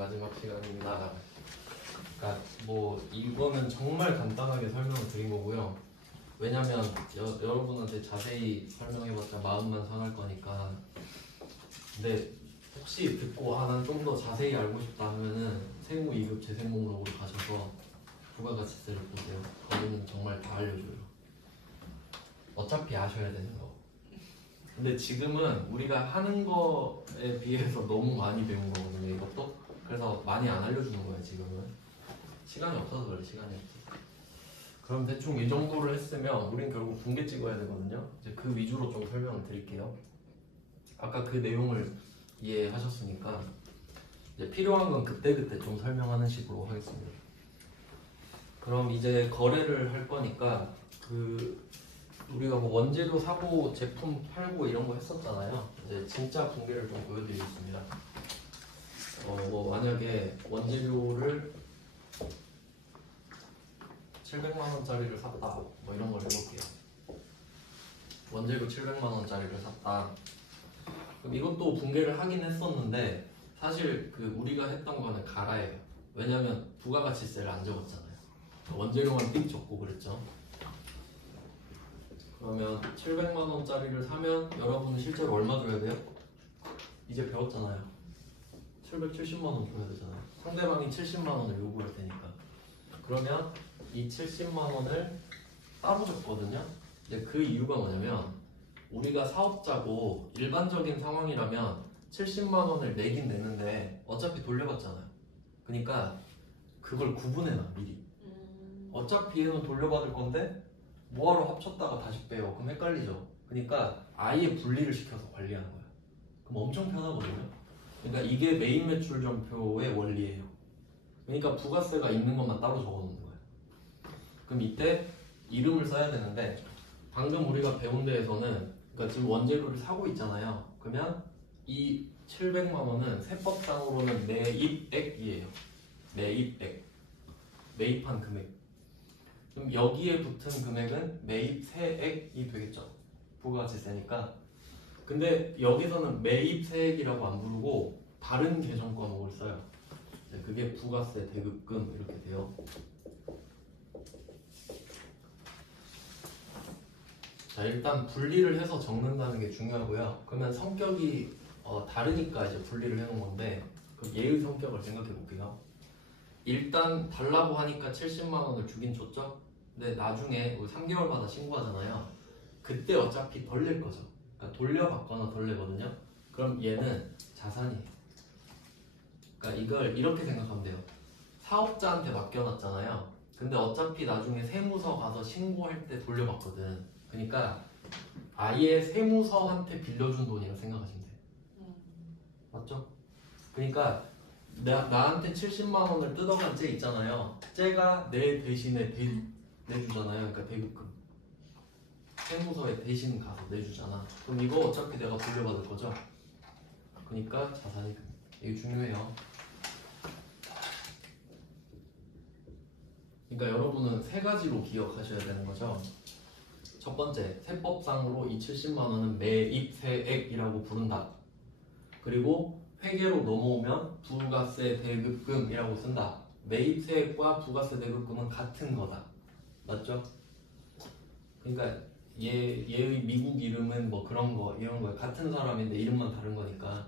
마지막 시간입니다. 그러니까 뭐 이거는 정말 간단하게 설명을 드린 거고요. 왜냐면 여러분한테 자세히 설명해봤자 마음만 상할 거니까. 근데 혹시 듣고 난 좀 더 자세히 알고 싶다 하면은 세무 2급 재생 목록으로 가셔서 부가가치세를 보세요. 거기는 정말 다 알려줘요. 어차피 아셔야 되는 거. 근데 지금은 우리가 하는 거에 비해서 너무 많이 배운 거거든요, 이것도. 그래서 많이 안 알려주는 거예요, 지금은. 시간이 없어서 그래, 시간이 없어서. 그럼 대충 이 정도를 했으면 우린 결국 분계 찍어야 되거든요. 이제 그 위주로 좀 설명을 드릴게요. 아까 그 내용을 이해하셨으니까 이제 필요한 건 그때그때 좀 설명하는 식으로 하겠습니다. 그럼 이제 거래를 할 거니까 우리가 뭐 원재료 사고 제품 팔고 이런 거 했었잖아요. 이제 진짜 분계를 좀 보여드리겠습니다. 뭐 만약에 원재료를 700만 원짜리를 샀다, 뭐 이런 걸 해볼게요. 원재료 700만 원짜리를 샀다. 그럼 이것도 분계를 하긴 했었는데 사실 우리가 했던 거는 가라예요. 왜냐면 부가가치세를 안 적었잖아요. 원재료만 삑 적고 그랬죠. 그러면 700만 원짜리를 사면 여러분은 실제로 얼마 줘야 돼요? 이제 배웠잖아요. 770만 원 줘야 되잖아요. 상대방이 70만 원을 요구할 테니까. 그러면 이 70만 원을 따로 줬거든요. 근데 그 이유가 뭐냐면 우리가 사업자고 일반적인 상황이라면 70만 원을 내긴 내는데 어차피 돌려받잖아요. 그러니까 그걸 구분해놔, 미리. 어차피 얘는 돌려받을 건데 뭐하러 합쳤다가 다시 빼요? 그럼 헷갈리죠. 그러니까 아예 분리를 시켜서 관리하는 거야. 그럼 엄청 편하거든요. 그러니까 이게 메인 매출점표의 원리예요. 그러니까 부가세가 있는 것만 따로 적어놓는 거예요. 그럼 이때 이름을 써야 되는데 방금 우리가 배운 데에서는 그러니까 지금 원재료를 사고 있잖아요. 그러면 이 700만 원은 세법상으로는 매입액이에요. 매입액. 매입한 금액. 그럼 여기에 붙은 금액은 매입세액이 되겠죠. 부가가치세니까. 근데 여기서는 매입세액이라고 안 부르고 다른 계정 과목을 써요. 그게 부가세 대급금 이렇게 돼요. 자, 일단 분리를 해서 적는다는 게 중요하고요. 그러면 성격이 다르니까 이제 분리를 해놓은 건데 그럼 얘의 성격을 생각해 볼게요. 일단 달라고 하니까 70만 원을 주긴 줬죠. 근데 나중에 3개월마다 신고하잖아요. 그때 어차피 덜 낼 거죠. 그러니까 돌려받거나 덜 내거든요. 그럼 얘는 자산이에요. 그러니까 이걸 이렇게 생각하면 돼요. 사업자한테 맡겨놨잖아요. 근데 어차피 나중에 세무서 가서 신고할 때 돌려받거든. 그러니까 아예 세무서한테 빌려준 돈이라고 생각하시면 돼요. 맞죠? 그러니까 나한테 70만 원을 뜯어간 쟤 있잖아요. 쟤가 내 대신에 내주잖아요. 그러니까 대급금. 세무서에 대신 가서 내주잖아. 그럼 이거 어차피 내가 돌려받을 거죠? 그러니까 자산이 이게 중요해요. 그러니까 여러분은 세 가지로 기억하셔야 되는 거죠. 첫 번째, 세법상으로 이 70만 원은 매입세액이라고 부른다. 그리고 회계로 넘어오면 부가세 대급금이라고 쓴다. 매입세액과 부가세 대급금은 같은 거다. 맞죠? 그러니까 얘의 미국 이름은 뭐 그런 거 이런 거 같은 사람인데 이름만 다른 거니까.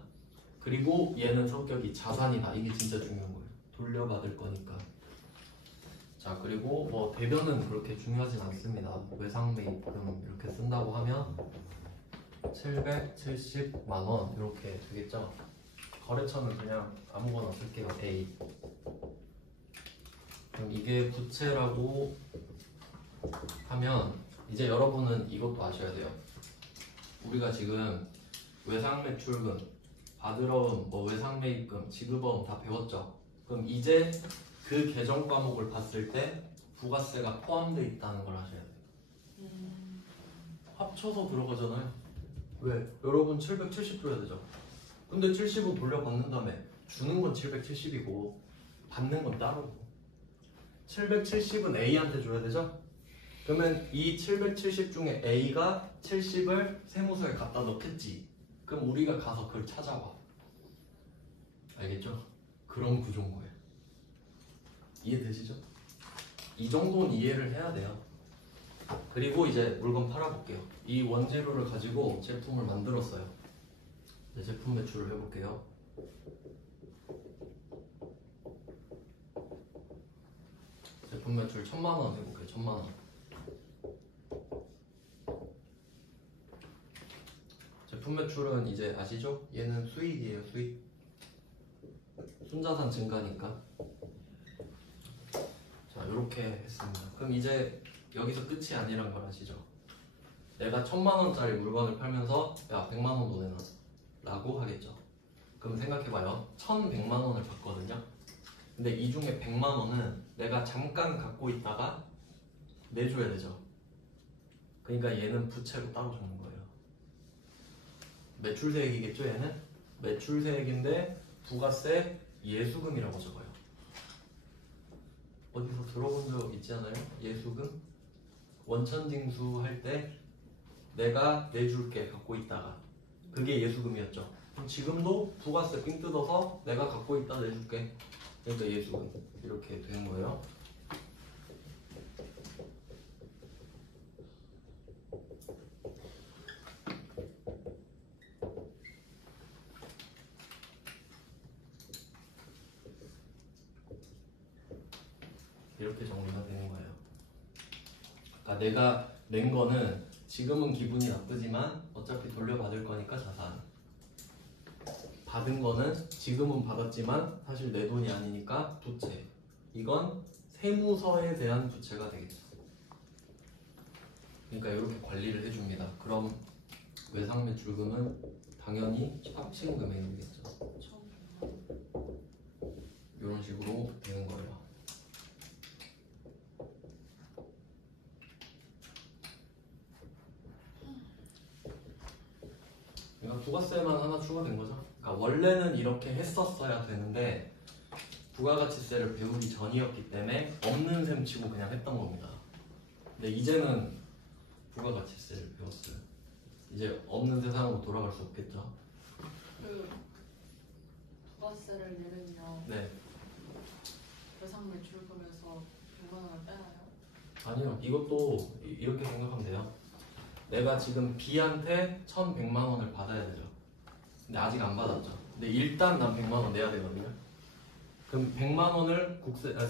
그리고 얘는 성격이 자산이다. 이게 진짜 중요한 거예요. 돌려받을 거니까. 자, 그리고 뭐 대변은 그렇게 중요하진 않습니다. 외상매입금 이렇게 쓴다고 하면 770만 원 이렇게 되겠죠. 거래처는 그냥 아무거나 쓸게요. A. 그럼 이게 부채라고 하면 이제 여러분은 이것도 아셔야 돼요. 우리가 지금 외상매출금, 받으러움, 뭐 외상매입금, 지급어음 다 배웠죠. 그럼 이제 그 계정 과목을 봤을 때 부가세가 포함되어 있다는 걸 아셔야 돼요. 합쳐서 들어가잖아요. 왜? 여러분 770 줘야 되죠. 근데 70은 돌려받는 다음에 주는 건 770이고 받는 건 따로고 770은 A한테 줘야 되죠? 그러면 이 770 중에 A가 70을 세무서에 갖다 넣겠지. 그럼 우리가 가서 그걸 찾아와. 알겠죠? 그런 구조인 거예요. 이해되시죠? 이 정도는 이해를 해야 돼요. 그리고 이제 물건 팔아볼게요. 이 원재료를 가지고 제품을 만들었어요. 이제 제품 매출을 해볼게요. 제품 매출 1000만원 해볼게요. 1000만원. 제품 매출은 이제 아시죠? 얘는 수익이에요. 수익. 순자산 증가니까. 자, 이렇게 했습니다. 그럼 이제 여기서 끝이 아니란 걸 아시죠? 내가 1000만원짜리 물건을 팔면서 야 100만원 더 내놔 라고 하겠죠. 그럼 생각해봐요. 1100만원을 받거든요. 근데 이 중에 100만원은 내가 잠깐 갖고 있다가 내줘야 되죠. 그러니까 얘는 부채로 따로 주는 거예요. 매출세액이겠죠. 얘는 매출세액인데 부가세 예수금이라고 적어요. 어디서 들어본 적 있지 않아요? 예수금? 원천징수 할 때 내가 내줄게 갖고 있다가 그게 예수금이었죠. 그럼 지금도 부가세 삥 뜯어서 내가 갖고 있다 내줄게. 그러니까 예수금 이렇게 되는 거예요. 이렇게 정리가 되는 거예요. 그러니까 내가 낸 거는 지금은 기분이 나쁘지만 어차피 돌려받을 거니까 자산. 받은 거는 지금은 받았지만 사실 내 돈이 아니니까 부채. 이건 세무서에 대한 부채가 되겠죠. 그러니까 이렇게 관리를 해줍니다. 그럼 외상매출금은 당연히 합친 금액이겠죠. 이런 식으로 되는 거예요. 그러니까 부가세만 하나 추가된 거죠. 그러니까 원래는 이렇게 했었어야 되는데 부가가치세를 배우기 전이었기 때문에 없는 셈 치고 그냥 했던 겁니다. 근데 이제는 부가가치세를 배웠어요. 이제 없는 세상으로 돌아갈 수 없겠죠. 그 부가세를 내면요. 네. 외상매출금에서 100만 원을 빼나요? 아니요. 이것도 이렇게 생각하면 돼요. 내가 지금 B한테 1100만 원을 받아야 되죠. 근데 아직 안 받았죠. 근데 일단 난 100만 원 내야 되거든요. 그럼 100만 원을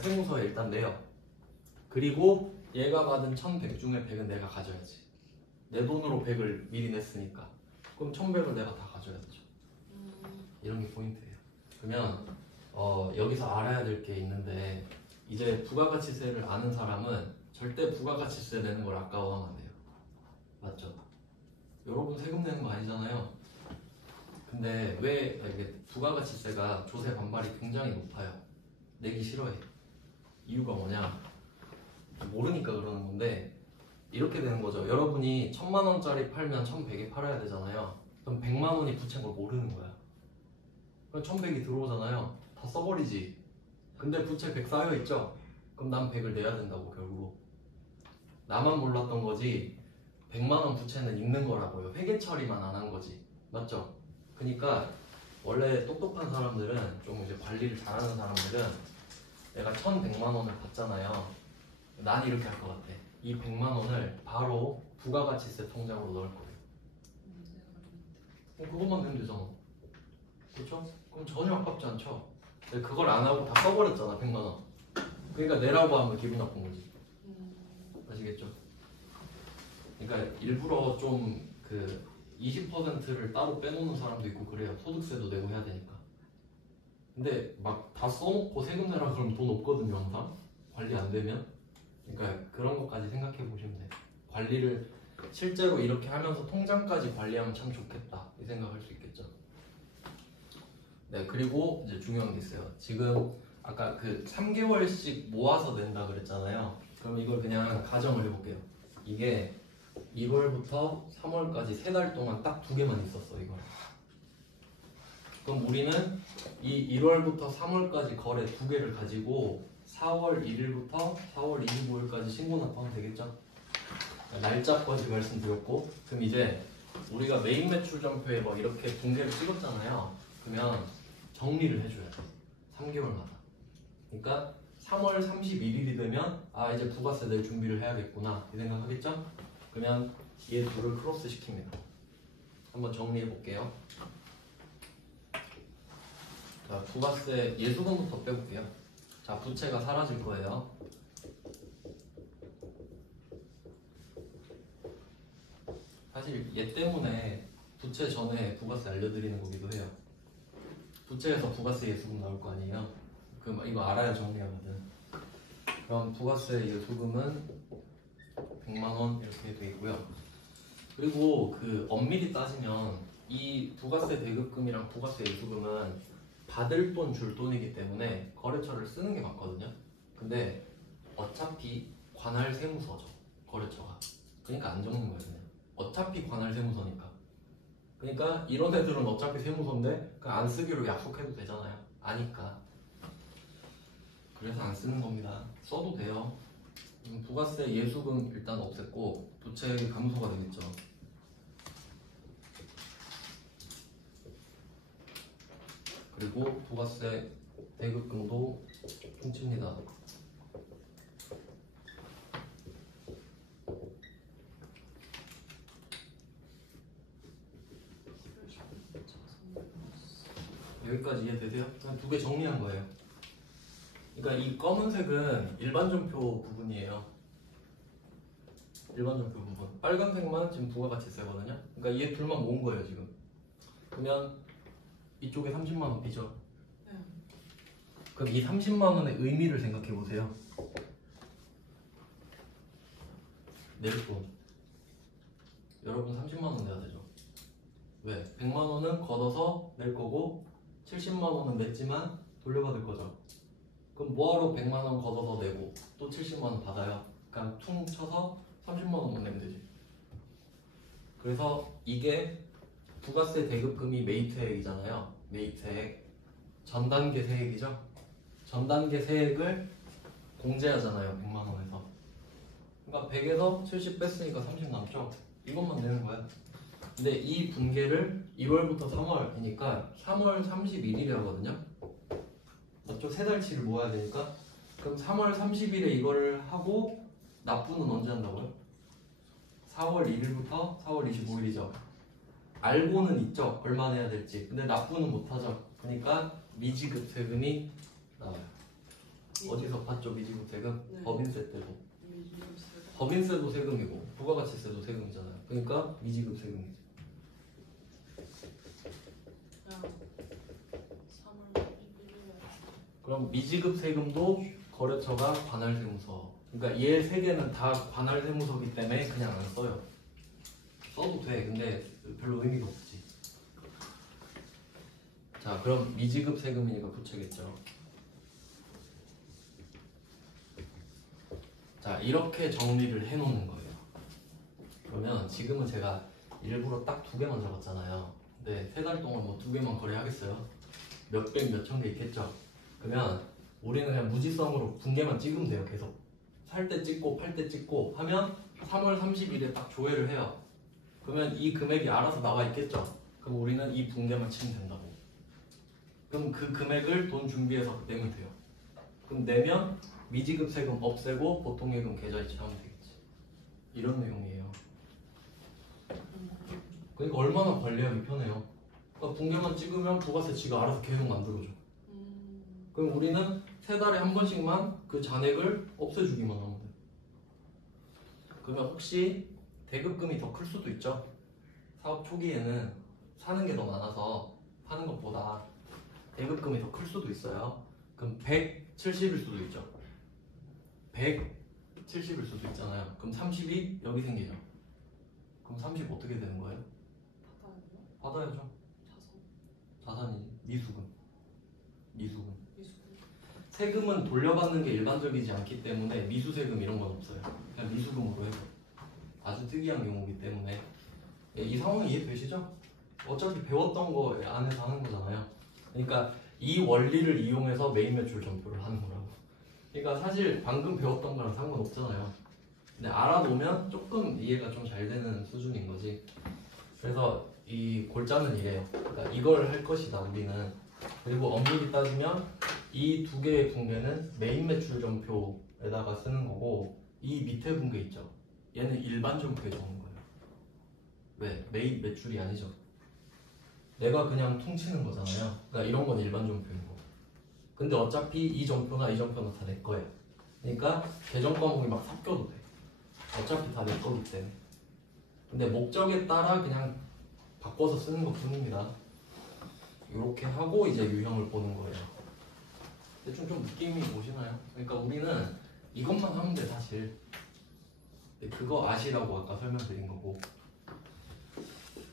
세무서에 일단 내요. 그리고 얘가 받은 1100 중에 100은 내가 가져야지. 내 돈으로 100을 미리 냈으니까. 그럼 1100을 내가 다 가져야 되죠. 이런 게 포인트예요. 그러면 여기서 알아야 될 게 있는데 이제 부가가치세를 아는 사람은 절대 부가가치세 내는 걸 아까워하면 안 돼요. 맞죠? 여러분 세금 내는 거 아니잖아요. 근데 왜 이게 부가가치세가 조세 반발이 굉장히 높아요. 내기 싫어해. 이유가 뭐냐? 모르니까 그러는 건데 이렇게 되는 거죠. 여러분이 1000만 원짜리 팔면 1100에 팔아야 되잖아요. 그럼 100만 원이 부채인 걸 모르는 거야. 그럼 1100이 들어오잖아요. 다 써버리지. 근데 부채 100 쌓여 있죠? 그럼 난 100을 내야 된다고 결국. 나만 몰랐던 거지 100만 원 부채는 있는 거라고요. 회계 처리만 안 한 거지. 맞죠? 그러니까 원래 똑똑한 사람들은 좀 이제 관리를 잘하는 사람들은 내가 1100만 원을 받잖아요. 난 이렇게 할 것 같아. 이 100만 원을 바로 부가가치세 통장으로 넣을 거예요. 그것만 내면 되잖아. 그렇죠? 그럼 전혀 아깝지 않죠? 근데 그걸 안 하고 다 써버렸잖아. 100만 원. 그러니까 내라고 하면 기분 나쁜 거지. 아시겠죠? 그러니까 일부러 좀 그 20%를 따로 빼놓는 사람도 있고 그래요. 소득세도 내고 해야 되니까. 근데 막 다 써놓고 세금 내라 그러면 돈 없거든요. 항상 관리 안 되면. 그러니까 그런 것까지 생각해 보시면 돼요. 관리를 실제로 이렇게 하면서 통장까지 관리하면 참 좋겠다 이 생각할 수 있겠죠. 네, 그리고 이제 중요한 게 있어요. 지금 아까 그 3개월씩 모아서 낸다 그랬잖아요. 그럼 이걸 그냥 가정을 해볼게요. 이게 1월부터 3월까지 3달 동안 딱 2개만 있었어 이거. 그럼 우리는 이 1월부터 3월까지 거래 2개를 가지고 4월 1일부터 4월 25일까지 신고 납부하면 되겠죠? 날짜까지 말씀드렸고, 그럼 이제 우리가 메인 매출 점표에 뭐 이렇게 분계를 찍었잖아요. 그러면 정리를 해줘야 돼. 3개월마다. 그러니까 3월 31일이 되면 아 이제 부가세 낼 준비를 해야겠구나 이 생각하겠죠? 그러면 얘 둘을 크로스 시킵니다. 한번 정리해 볼게요. 자, 부가세 예수금부터 빼볼게요. 자, 부채가 사라질 거예요. 사실 얘 때문에 부채 전에 부가세 알려드리는 거기도 해요. 부채에서 부가세 예수금 나올 거 아니에요. 그럼 이거 알아야 정리하거든. 그럼 부가세 예수금은 100만 원 이렇게 돼 있고요. 그리고 그 엄밀히 따지면 이 부가세 대급금이랑 부가세 예수금은 받을 돈 줄 돈이기 때문에 거래처를 쓰는 게 맞거든요. 근데 어차피 관할 세무서죠, 거래처가. 그러니까 안 적는 거예요. 그냥 어차피 관할 세무서니까. 그러니까 이런 애들은 어차피 세무서인데 그냥 안 쓰기로 약속해도 되잖아요. 아니까. 그래서 안 쓰는 겁니다. 써도 돼요. 부가세 예수금 일단 없앴고 부채 감소가 되겠죠. 그리고 부가세 대급금도 훔칩니다. 여기까지 이해되세요? 그냥 두 개 정리한 거예요. 그러니까 이 검은색은 일반전표 부분이에요. 일반전표 부분. 빨간색만 지금 부가가치세거든요. 그러니까 얘 둘만 모은 거예요 지금. 그러면 이쪽에 30만 원 비죠. 네. 그럼 이 30만 원의 의미를 생각해 보세요. 낼 돈. 여러분 30만 원 내야 되죠. 왜? 100만 원은 걷어서 낼 거고 70만 원은 냈지만 돌려받을 거죠. 그럼 뭐하러 100만 원 걷어서 내고 또 70만 원 받아요? 그냥 퉁 쳐서 30만 원만 내면 되지. 그래서 이게 부가세 대급금이 메이트액이잖아요. 메이트액. 전 단계 세액이죠. 전 단계 세액을 공제하잖아요. 100만 원에서. 그러니까 100에서 70 뺐으니까 30 남죠. 이것만 내는 거야. 근데 이 분계를 1월부터 3월이니까 3월 31일이라거든요. 맞죠? 세 달치를 모아야 되니까. 그럼 3월 30일에 이거를 하고 납부는 언제 한다고요? 4월 1일부터 4월 25일이죠. 알고는 있죠. 얼마 내야 될지. 근데 납부는 못하죠. 그러니까 미지급 세금이 나와요. 어디서 봤죠? 미지급 세금? 네. 법인세 때도. 법인세도 세금이고 부가가치세도 세금이잖아요. 그러니까 미지급 세금이죠. 그냥 3월 1일에 그럼 미지급 세금도 거래처가 관할 세무서. 그러니까 얘 세 개는 다 관할 세무서기 때문에 그냥 안 써요. 써도 돼. 근데 별로 의미가 없지. 자, 그럼 미지급 세금이니까 부채겠죠. 자, 이렇게 정리를 해놓는 거예요. 그러면 지금은 제가 일부러 딱 두 개만 적었잖아요. 근데 세 달 동안 뭐 두 개만 거래하겠어요? 몇백, 몇천 개 있겠죠? 그러면 우리는 그냥 무지성으로 분계만 찍으면 돼요. 계속 살 때 찍고 팔 때 찍고 하면 3월 30일에 딱 조회를 해요. 그러면 이 금액이 알아서 나와 있겠죠? 그럼 우리는 이 분계만 치면 된다고. 그럼 그 금액을 돈 준비해서 내면 돼요. 그럼 내면 미지급 세금 없애고 보통예금 계좌이체 하면 되겠지. 이런 내용이에요. 그러니까 얼마나 관리하기 편해요. 그러니까 분계만 찍으면 부가세 지가 알아서 계속 만들어줘. 그럼 우리는 세 달에 한 번씩만 그 잔액을 없애주기만 하면 돼. 그러면 혹시 대급금이 더 클 수도 있죠. 사업 초기에는 사는 게 더 많아서 파는 것보다 대급금이 더 클 수도 있어요. 그럼 170일 수도 있죠. 170일 수도 있잖아요. 그럼 30이 여기 생기죠. 그럼 30 어떻게 되는 거예요? 받아야죠? 받아야죠. 자산? 자산이지. 미수금. 미수금. 미수금? 세금은 돌려받는 게 일반적이지 않기 때문에 미수세금 이런 건 없어요. 그냥 미수금으로 해서. 아주 특이한 경우이기 때문에. 예, 이 상황 이해되시죠? 어차피 배웠던 거 안에서 하는 거잖아요. 그러니까 이 원리를 이용해서 메인 매출 전표를 하는 거라고. 그러니까 사실 방금 배웠던 거랑 상관없잖아요. 근데 알아놓으면 조금 이해가 좀 잘 되는 수준인 거지. 그래서 이 골자는 이래요. 그러니까 이걸 할 것이다 우리는. 그리고 엄밀히 따지면 이 두 개의 붕괴는 메인 매출 전표에다가 쓰는 거고 이 밑에 붕괴 있죠? 얘는 일반 전표에 적는 거예요. 왜? 메인 매출이 아니죠. 내가 그냥 퉁치는 거잖아요. 그러니까 이런 건 일반 전표인 거. 근데 어차피 이 전표나 이 전표는 다 내 거예요. 그러니까 계정 과목이 막 섞여도 돼. 어차피 다 내 거기 때문에. 근데 목적에 따라 그냥 바꿔서 쓰는 것 뿐입니다. 이렇게 하고 이제 유형을 보는 거예요. 대충 좀 느낌이 오시나요? 그러니까 우리는 이것만 하면 돼 사실. 근데 그거 아시라고 아까 설명드린 거고.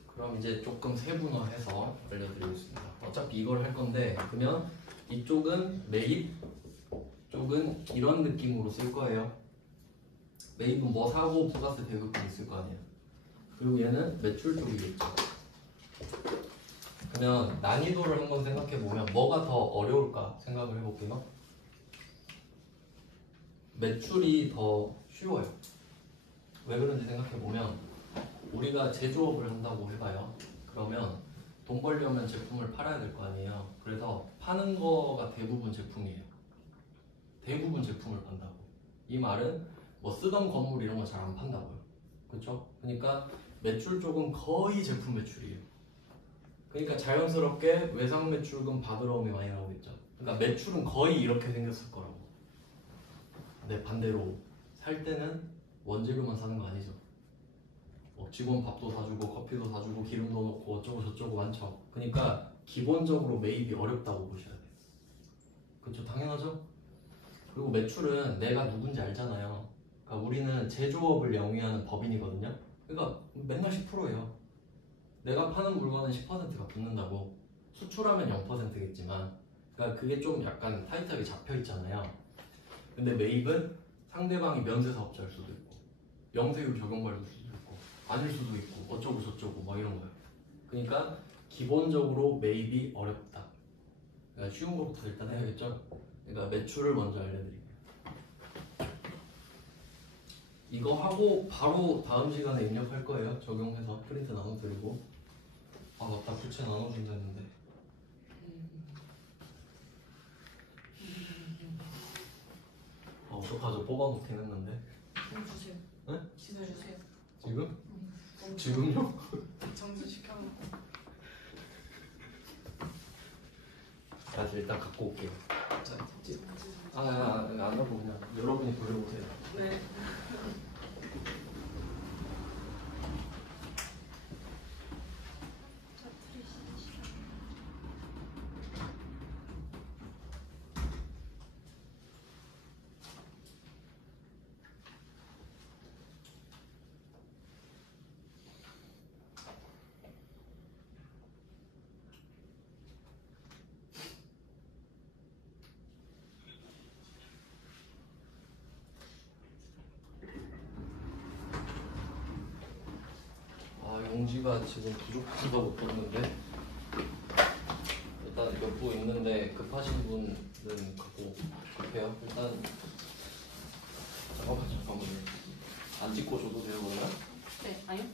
그럼 이제 조금 세분화해서 알려드리겠습니다. 어차피 이걸 할 건데 그러면 이쪽은 매입 쪽은 이런 느낌으로 쓸 거예요. 매입은 뭐 사고 부가세 대금이 있을 거 아니에요. 그리고 얘는 매출 쪽이겠죠. 그러면 난이도를 한번 생각해 보면 뭐가 더 어려울까 생각을 해볼게요. 매출이 더 쉬워요. 왜 그런지 생각해 보면 우리가 제조업을 한다고 해봐요. 그러면 돈 벌려면 제품을 팔아야 될 거 아니에요. 그래서 파는 거가 대부분 제품이에요. 대부분 제품을 판다고. 이 말은 뭐 쓰던 건물 이런 거 잘 안 판다고요. 그렇죠? 그러니까 매출 쪽은 거의 제품 매출이에요. 그러니까 자연스럽게 외상 매출금 받으러움이 많이 나오겠죠. 그러니까 매출은 거의 이렇게 생겼을 거라고. 근데 반대로 살 때는 원재료만 사는 거 아니죠. 직원 밥도 사주고 커피도 사주고 기름도 넣고 어쩌고 저쩌고 많죠. 그러니까 기본적으로 매입이 어렵다고 보셔야 돼요. 그렇죠? 당연하죠? 그리고 매출은 내가 누군지 알잖아요. 그러니까 우리는 제조업을 영위하는 법인이거든요. 그러니까 맨날 10%예요. 내가 파는 물건은 10%가 붙는다고. 수출하면 0%겠지만 그러니까 그게 좀 약간 타이트하게 잡혀 있잖아요. 근데 매입은 상대방이 면세 사업자일 수도 있고 영세율 적용받을 수도 있고 아닐 수도 있고 어쩌고 저쩌고 뭐 이런 거예요. 그러니까 기본적으로 매입이 어렵다. 그러니까 쉬운 것부터 일단 해야겠죠. 그러니까 매출을 먼저 알려드릴게요. 이거 하고 바로 다음 시간에 입력할 거예요. 적용해서 프린트 나눠드리고. 아 맞다, 부채 나눠준다 했는데. 어떡하죠? 뽑아놓긴 했는데. 지금 주세요. 네? 지금 주세요. 지금? 지금요? 정수 시켜놓고. 다시 일단 갖고 올게요. 정수. 안 하고 그냥 여러분이 돌려보세요. 네. 용지가 지금 부족해서 못 썼는데 일단 몇 부 있는데 급하신 분은 갖고 급해요. 일단 잠깐만요. 안 찍고 줘도 돼요 그러면? 네. 아니요.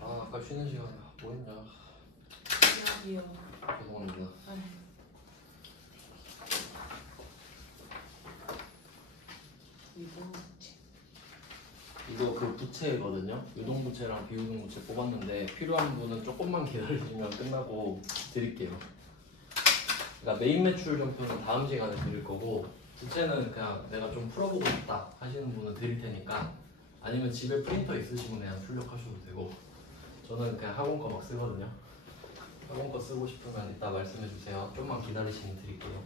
아까 쉬는 시간에 뭐 했냐. 안녕하세요. 죄송합니다. 아니. 이거 그 부채거든요. 유동부채랑 비유동부채 뽑았는데 필요한 분은 조금만 기다리시면 끝나고 드릴게요. 그러니까 메인 매출 전표는 다음 시간에 드릴 거고 부채는 그냥 내가 좀 풀어보고 싶다 하시는 분은 드릴 테니까 아니면 집에 프린터 있으시면 그냥 출력하셔도 되고 저는 그냥 학원 거 막 쓰거든요. 학원 거 쓰고 싶으면 이따 말씀해 주세요. 좀만 기다리시면 드릴게요.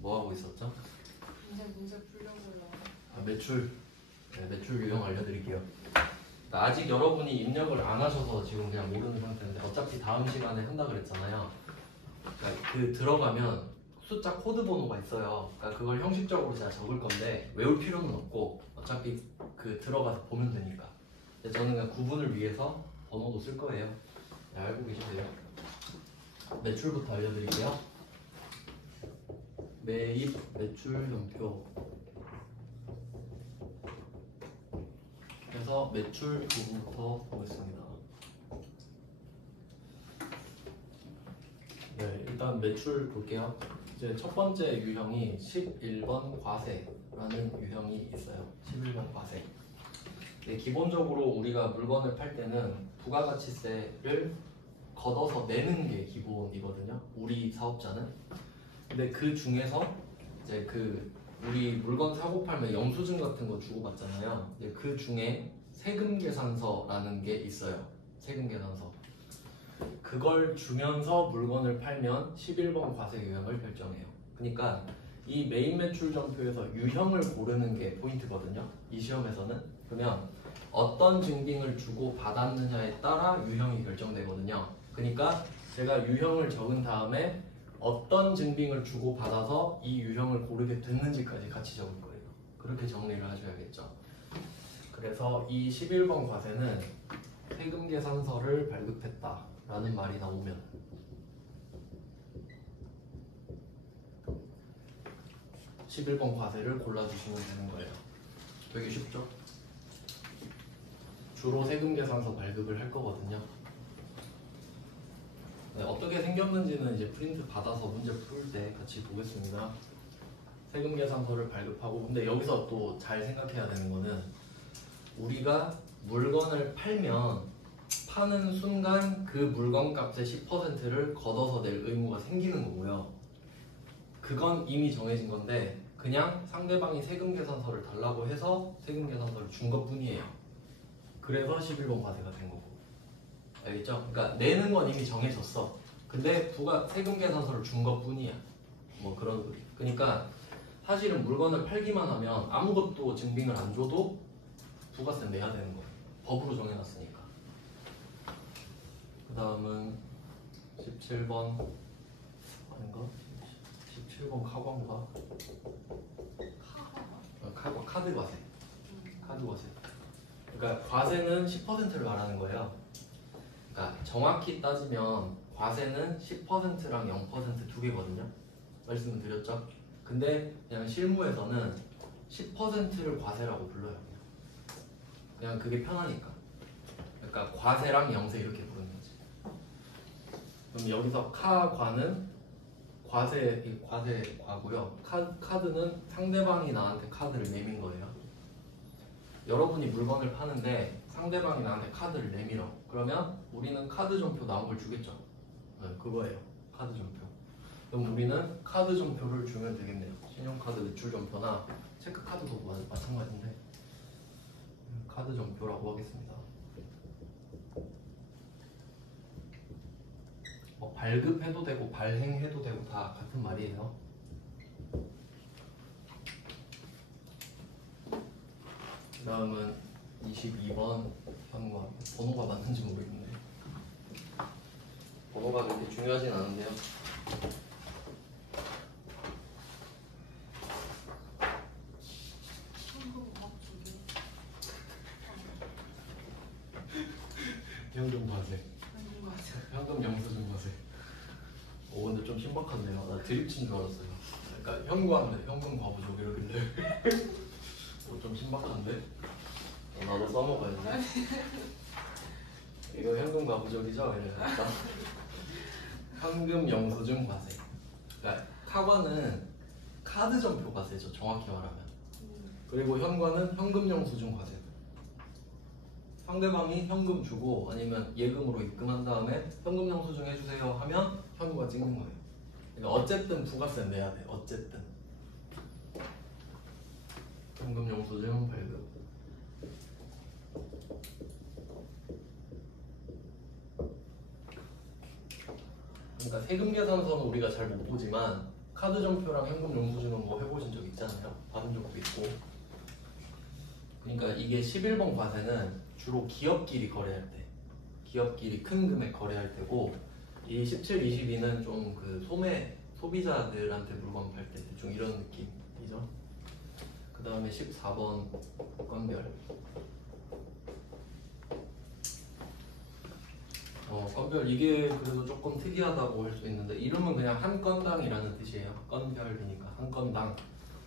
뭐 하고 있었죠? 문제 풀려고요. 매출 유형 알려드릴게요. 그러니까 아직 여러분이 입력을 안 하셔서 지금 그냥 모르는 상태인데 어차피 다음 시간에 한다 그랬잖아요. 그러니까 그 들어가면 숫자 코드 번호가 있어요. 그러니까 그걸 형식적으로 제가 적을 건데 외울 필요는 없고 어차피 그 들어가서 보면 되니까. 근데 저는 그냥 구분을 위해서 번호도 쓸 거예요. 네, 알고 계시세요? 매출부터 알려드릴게요. 매입 매출 전표. 그래서 매출 부분부터 보겠습니다. 일단 매출 볼게요. 이제 첫 번째 유형이 11번 과세라는 유형이 있어요. 11번 과세. 네, 기본적으로 우리가 물건을 팔 때는 부가가치세를 걷어서 내는 게 기본이거든요. 우리 사업자는. 근데 그 중에서 이제 그 우리 물건 사고 팔면 영수증 같은 거 주고 받잖아요. 근데 그 중에 세금 계산서라는 게 있어요. 세금 계산서. 그걸 주면서 물건을 팔면 11번 과세 유형을 결정해요. 그러니까 이 메인 매출 전표에서 유형을 고르는 게 포인트거든요. 이 시험에서는. 그러면 어떤 증빙을 주고 받았느냐에 따라 유형이 결정되거든요. 그러니까 제가 유형을 적은 다음에 어떤 증빙을 주고 받아서 이 유형을 고르게 됐는지까지 같이 적을 거예요. 그렇게 정리를 하셔야겠죠. 그래서 이 11번 과세는 세금 계산서를 발급했다 라는 말이 나오면 11번 과세를 골라주시면 되는 거예요. 되게 쉽죠? 주로 세금 계산서 발급을 할 거거든요. 네, 어떻게 생겼는지는 이제 프린트 받아서 문제 풀 때 같이 보겠습니다. 세금 계산서를 발급하고, 근데 여기서 또 잘 생각해야 되는 거는 우리가 물건을 팔면 파는 순간 그 물건 값의 10%를 걷어서 낼 의무가 생기는 거고요. 그건 이미 정해진 건데 그냥 상대방이 세금 계산서를 달라고 해서 세금 계산서를 준 것뿐이에요. 그래서 11번 과세가 된 거고. 알겠죠? 그러니까 내는 건 이미 정해졌어. 근데 세금 계산서를 준 것뿐이야. 뭐 그런 소리. 그러니까 사실은 물건을 팔기만 하면 아무것도 증빙을 안 줘도 부가세 내야 되는 거예요. 법으로 정해놨으니까. 그 다음은 17번 아닌가? 17번 카과인가? 카드 과세. 카드 과세. 그러니까 과세는 10%를 말하는 거예요. 그러니까 정확히 따지면 과세는 10%랑 0% 두 개거든요. 말씀을 드렸죠? 근데 그냥 실무에서는 10%를 과세라고 불러요. 그냥 그게 편하니까. 그러니까 과세랑 영세 이렇게 부르는 거지. 그럼 여기서 카과는 과세과고요. 카드는 상대방이 나한테 카드를 내민 거예요. 여러분이 물건을 파는데 상대방이 나한테 카드를 내밀어. 그러면 우리는 카드 전표 나온 걸 주겠죠. 네, 그거예요. 카드 전표. 그럼 우리는 카드 전표를 주면 되겠네요. 신용카드 매출 전표나 체크카드도 마찬가지인데 카드 전표라고 하겠습니다. 발급해도 되고 발행해도 되고 다 같은 말이에요. 그 다음은 22번 현관. 번호가 맞는지 모르겠는데 번호가 그렇게 중요하진 않은데요. 현금 과세. 현금 영수증 과세. 오 근데 좀 신박한데요. 나 드립 친 줄 알았어요. 그러니까 현금 과부족 이러길래 좀 신박한데? 나도 써먹어야지. 이거 현금 과부족이죠? 이러니까 현금 영수증 과세. 그러니까 카과는 카드 전표 과세죠. 정확히 말하면. 그리고 현관은 현금 영수증 과세. 상대방이 현금 주고 아니면 예금으로 입금한 다음에 현금 영수증 해주세요 하면 현구가 찍는 거예요. 그러니까 어쨌든 부가세 내야 돼. 어쨌든 현금 영수증 발급. 그러니까 세금 계산서는 우리가 잘 못 보지만 카드 전표랑 현금 영수증은 뭐 해보신 적 있잖아요. 받은 적도 있고. 그러니까 이게 11번 과세는 주로 기업끼리 거래할 때, 기업끼리 큰 금액 거래할 때고, 이 17, 22는 좀 그 소비자들한테 물건 팔 때 대충 이런 느낌이죠. 그 다음에 14번 건별. 건별 이게 그래도 조금 특이하다고 할 수 있는데 이름은 그냥 한 건당이라는 뜻이에요. 건별이니까 한 건당.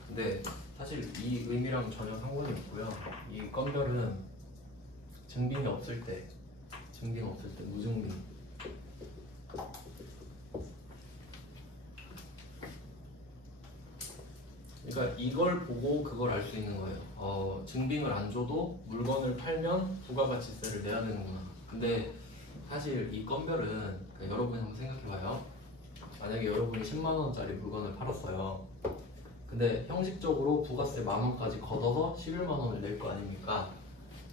근데 사실 이 의미랑 전혀 상관이 없고요. 이 건별은 증빙이 없을 때, 무증빙. 그러니까 이걸 보고 그걸 알 수 있는 거예요. 증빙을 안 줘도 물건을 팔면 부가가치세를 내야 되는구나. 근데 사실 이 건별은 그러니까 여러분이 한번 생각해봐요. 만약에 여러분이 10만 원짜리 물건을 팔았어요. 근데 형식적으로 부가세 10,000원까지 걷어서 11만 원을 낼 거 아닙니까?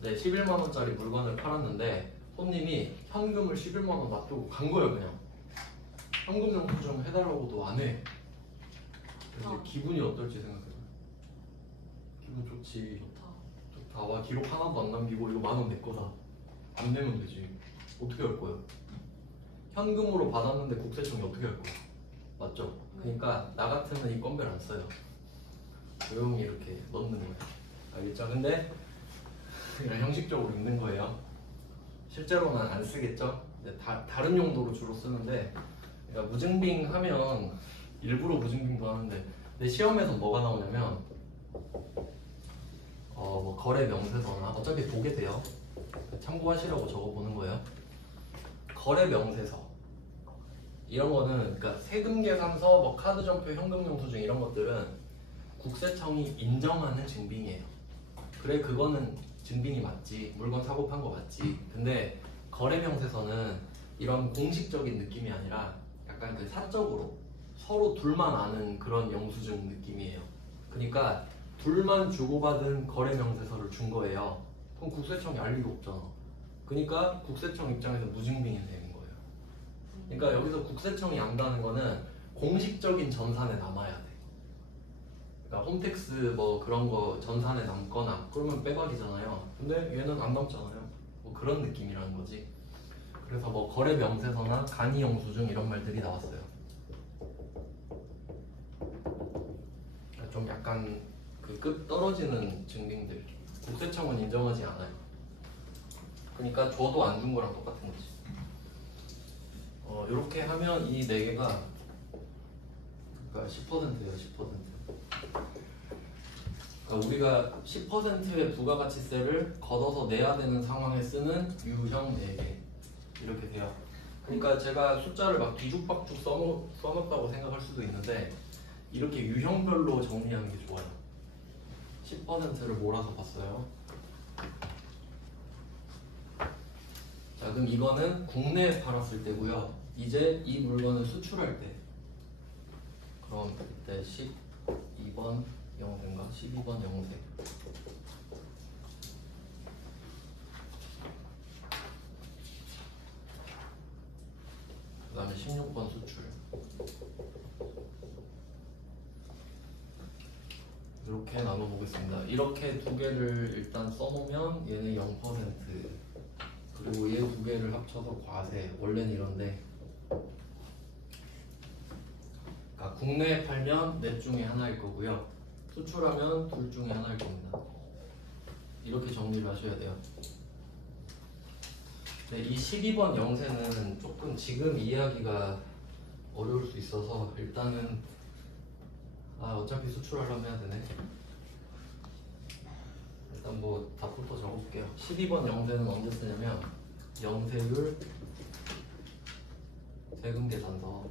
네, 11만 원짜리 물건을 팔았는데 손님이 현금을 11만 원 놔두고 간 거예요, 그냥. 현금 영수 좀 해달라고도 안 해. 그래서 기분이 어떨지 생각해요. 기분 좋지. 좋다. 와, 기록 하나도 안 남기고 이거 10,000원 내 거다. 안 내면 되지. 어떻게 할 거예요? 현금으로 받았는데 국세청이 어떻게 할 거예요? 맞죠? 그러니까 나 같으면 이 건별 안 써요. 조용히 이렇게 넣는 거예요. 알겠죠? 근데 그냥 형식적으로 있는 거예요. 실제로는 안 쓰겠죠? 다른 용도로 주로 쓰는데, 그러니까 무증빙 하면 일부러 무증빙도 하는데, 근데 시험에서 뭐가 나오냐면 뭐 거래 명세서나 어차피 보게 돼요. 참고하시라고 적어보는 거예요. 거래 명세서 이런 거는 그러니까 세금 계산서, 뭐 카드 점표, 현금 영수증 이런 것들은 국세청이 인정하는 증빙이에요. 그래, 그거는 증빙이 맞지. 물건 사고 판 거 맞지. 근데 거래 명세서는 이런 공식적인 느낌이 아니라 약간 그 사적으로 서로 둘만 아는 그런 영수증 느낌이에요. 그러니까 둘만 주고받은 거래 명세서를 준 거예요. 그럼 국세청이 알 리가 없잖아. 그러니까 국세청 입장에서 무증빙이 되는 거예요. 그러니까 여기서 국세청이 안다는 거는 공식적인 전산에 남아야 돼. 그러니까 홈택스 뭐 그런 거 전산에 남거나 그러면 빼박이잖아요. 근데 얘는 안 남잖아요. 뭐 그런 느낌이라는 거지. 그래서 뭐 거래 명세서나 간이 영수증 이런 말들이 나왔어요. 좀 약간 그 급 떨어지는 증빙들. 국세청은 인정하지 않아요. 그러니까 줘도 안 준 거랑 똑같은 거지. 이렇게 하면 이 네 개가 그러니까 10%예요, 10%. 그러니까 우리가 10%의 부가가치세를 걷어서 내야 되는 상황에 쓰는 유형 4개 이렇게 돼요. 그러니까 제가 숫자를 막 뒤죽박죽 써놓았다고 생각할 수도 있는데 이렇게 유형별로 정리하는 게 좋아요. 10%를 몰아서 봤어요. 자, 그럼 이거는 국내에 팔았을 때고요. 이제 이 물건을 수출할 때 그럼 그때 12번 영세인가? 12번 영세. 그 다음에 16번 수출. 이렇게 나눠보겠습니다. 이렇게 두 개를 일단 써놓으면 얘는 0%, 그리고 얘 두 개를 합쳐서 과세. 원래는 이런데 그러니까 국내에 팔면 넷 중에 하나일 거고요. 수출하면 둘 중에 하나일 겁니다. 이렇게 정리를 하셔야 돼요. 네, 이 12번 영세는 조금 지금 이해하기가 어려울 수 있어서 일단은 어차피 수출하려면 해야 되네. 일단 뭐 답부터 적어볼게요. 12번 영세는 언제 쓰냐면 영세율 세금 계산서